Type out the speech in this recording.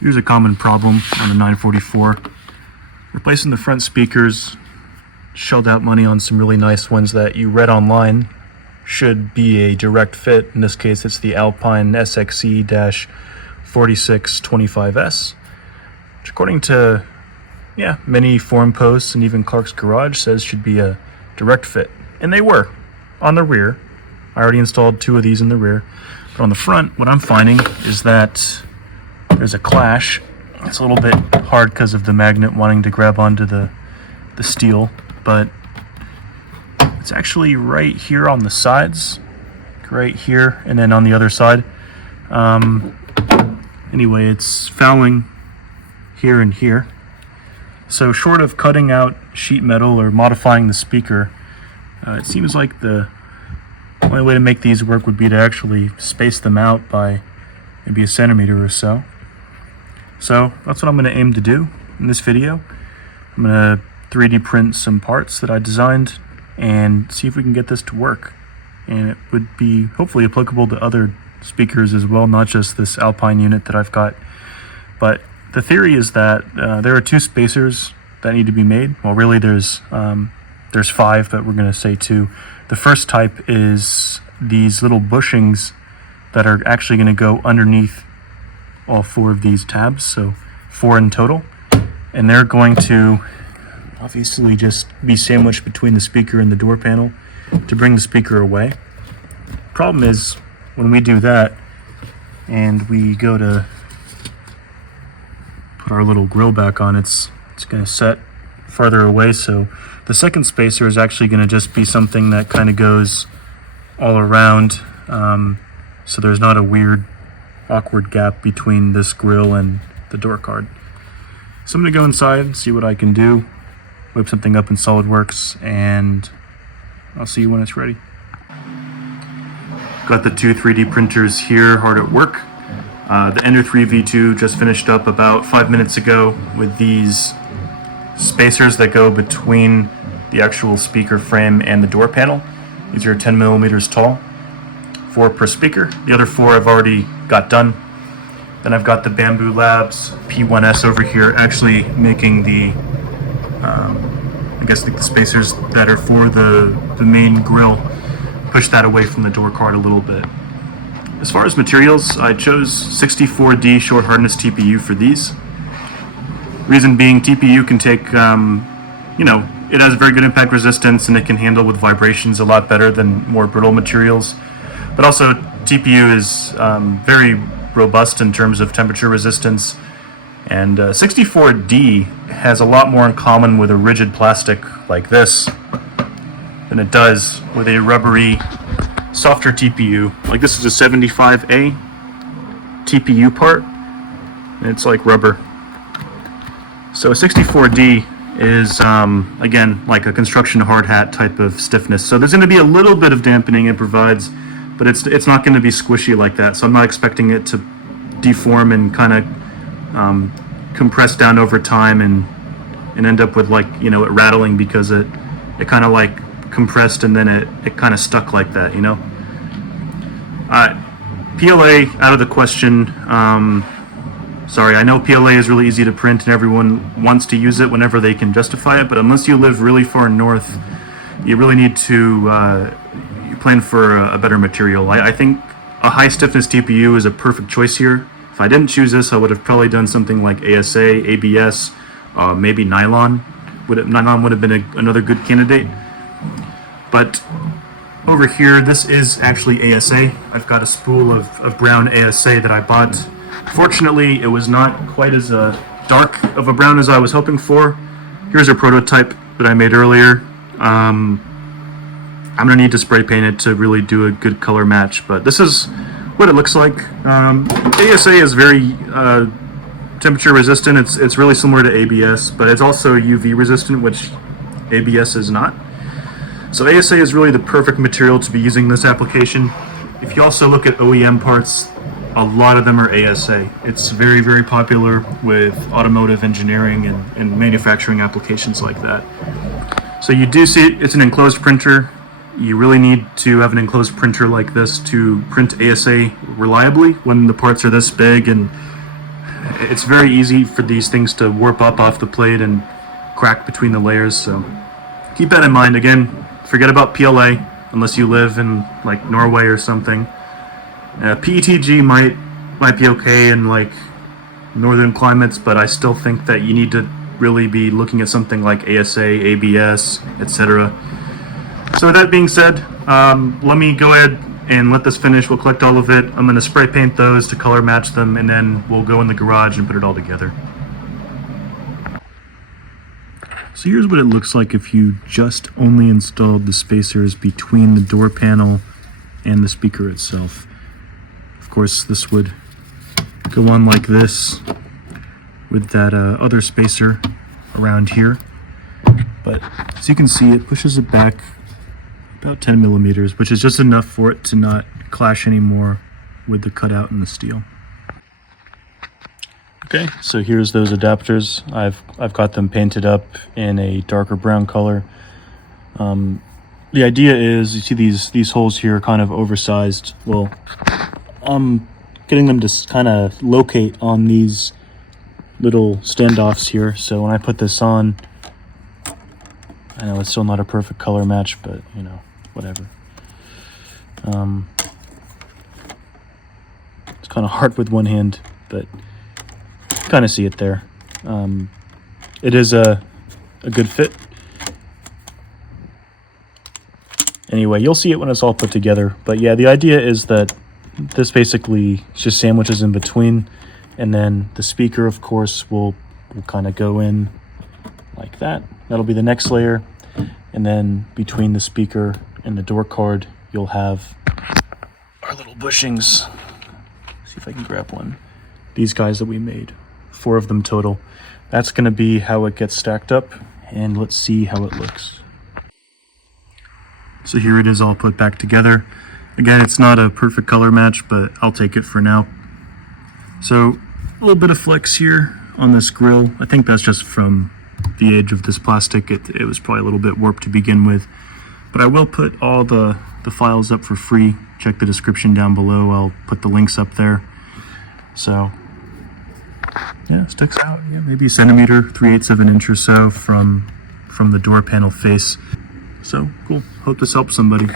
Here's a common problem on the 944. Replacing the front speakers, shelled out money on some really nice ones that you read online should be a direct fit. In this case, it's the Alpine SXE-4625S, which according to many forum posts and even Clark's Garage says should be a direct fit. And they were on the rear. I already installed 2 of these in the rear. But on the front, what I'm finding is that there's a clash. It's a little bit hard because of the magnet wanting to grab onto the steel, but it's actually right here on the sides, right here, and then on the other side. Anyway, it's fouling here and here. So short of cutting out sheet metal or modifying the speaker, it seems like the only way to make these work would be to actually space them out by maybe a centimeter or so. So that's what I'm going to aim to do in this video. I'm going to 3D print some parts that I designed and see if we can get this to work. And it would be hopefully applicable to other speakers as well, not just this Alpine unit that I've got. But the theory is that there are 2 spacers that need to be made. Well, really there's 5, but we're going to say 2. The first type is these little bushings that are actually going to go underneath all 4 of these tabs, so 4 in total, and they're going to obviously just be sandwiched between the speaker and the door panel to bring the speaker away. Problem is, when we do that and we go to put our little grill back on, it's going to set farther away, so the second spacer is actually going to just be something that kind of goes all around, so there's not a weird awkward gap between this grill and the door card. So I'm going to go inside and see what I can do, whip something up in SolidWorks, and I'll see you when it's ready. Got the 2 3D printers here hard at work. The Ender 3 V2 just finished up about 5 minutes ago with these spacers that go between the actual speaker frame and the door panel. These are 10 millimeters tall, 4 per speaker. The other 4 I've already got done. Then I've got the Bamboo Labs P1S over here actually making the I guess the spacers that are for the main grill. Push that away from the door card a little bit. As far as materials, I chose 64D short hardness TPU for these. Reason being, TPU can take, it has very good impact resistance and it can handle with vibrations a lot better than more brittle materials. But also, TPU is very robust in terms of temperature resistance, and 64D has a lot more in common with a rigid plastic like this than it does with a rubbery, softer TPU. Like this is a 75A TPU part, and it's like rubber. So 64D is, again, like a construction hard hat type of stiffness. So there's going to be a little bit of dampening it provides, but it's not going to be squishy like that, so I'm not expecting it to deform and kind of compress down over time and end up with, like, it rattling because it kind of like compressed and then it kind of stuck like that, PLA out of the question. Sorry, I know PLA is really easy to print and everyone wants to use it whenever they can justify it, but unless you live really far north, you really need to plan for a better material. I think a high stiffness TPU is a perfect choice here. If I didn't choose this, I would have probably done something like ASA, ABS, maybe nylon. Nylon would have been another good candidate. But over here, this is actually ASA. I've got a spool of brown ASA that I bought. Fortunately, it was not quite as dark of a brown as I was hoping for. Here's a prototype that I made earlier. I'm going to need to spray paint it to really do a good color match, but this is what it looks like. ASA is very temperature resistant. It's really similar to ABS, but it's also UV resistant, which ABS is not. So ASA is really the perfect material to be using this application. If you also look at OEM parts, a lot of them are ASA. It's very, very popular with automotive engineering and manufacturing applications like that. So you do see it's an enclosed printer. You really need to have an enclosed printer like this to print ASA reliably when the parts are this big, and It's very easy for these things to warp up off the plate and crack between the layers, so keep that in mind. Again, forget about PLA unless you live in like Norway or something. PETG might be okay in like northern climates, but I still think that you need to really be looking at something like ASA, ABS, etc. So with that being said, let me go ahead and let this finish. We'll collect all of it. I'm going to spray paint those to color match them, and then we'll go in the garage and put it all together. So here's what it looks like if you just only installed the spacers between the door panel and the speaker itself. Of course, this would go on like this with that other spacer around here. But as you can see, it pushes it back about 10 millimeters, which is just enough for it to not clash anymore with the cutout in the steel. Okay, so here's those adapters. I've got them painted up in a darker brown color. The idea is, you see these holes here are kind of oversized. Well, I'm getting them to kind of locate on these little standoffs here. So when I put this on, I know it's still not a perfect color match, but you know, whatever. It's kind of hard with one hand, but kind of see it there. It is a good fit. Anyway, you'll see it when it's all put together. But yeah, the idea is that this basically just sandwiches in between, and then the speaker, of course, will kind of go in like that. That'll be the next layer, and then between the speaker and the door card, you'll have our little bushings. See if I can grab one. These guys that we made, 4 of them total. That's going to be how it gets stacked up, and let's see how it looks. So here it is all put back together. Again, it's not a perfect color match, but I'll take it for now. So a little bit of flex here on this grill. I think that's just from the edge of this plastic. It was probably a little bit warped to begin with, but I will put all the files up for free. Check the description down below. I'll put the links up there. So yeah, it sticks out. Yeah, maybe a centimeter, 3/8 of an inch or so from the door panel face. So cool. Hope this helps somebody.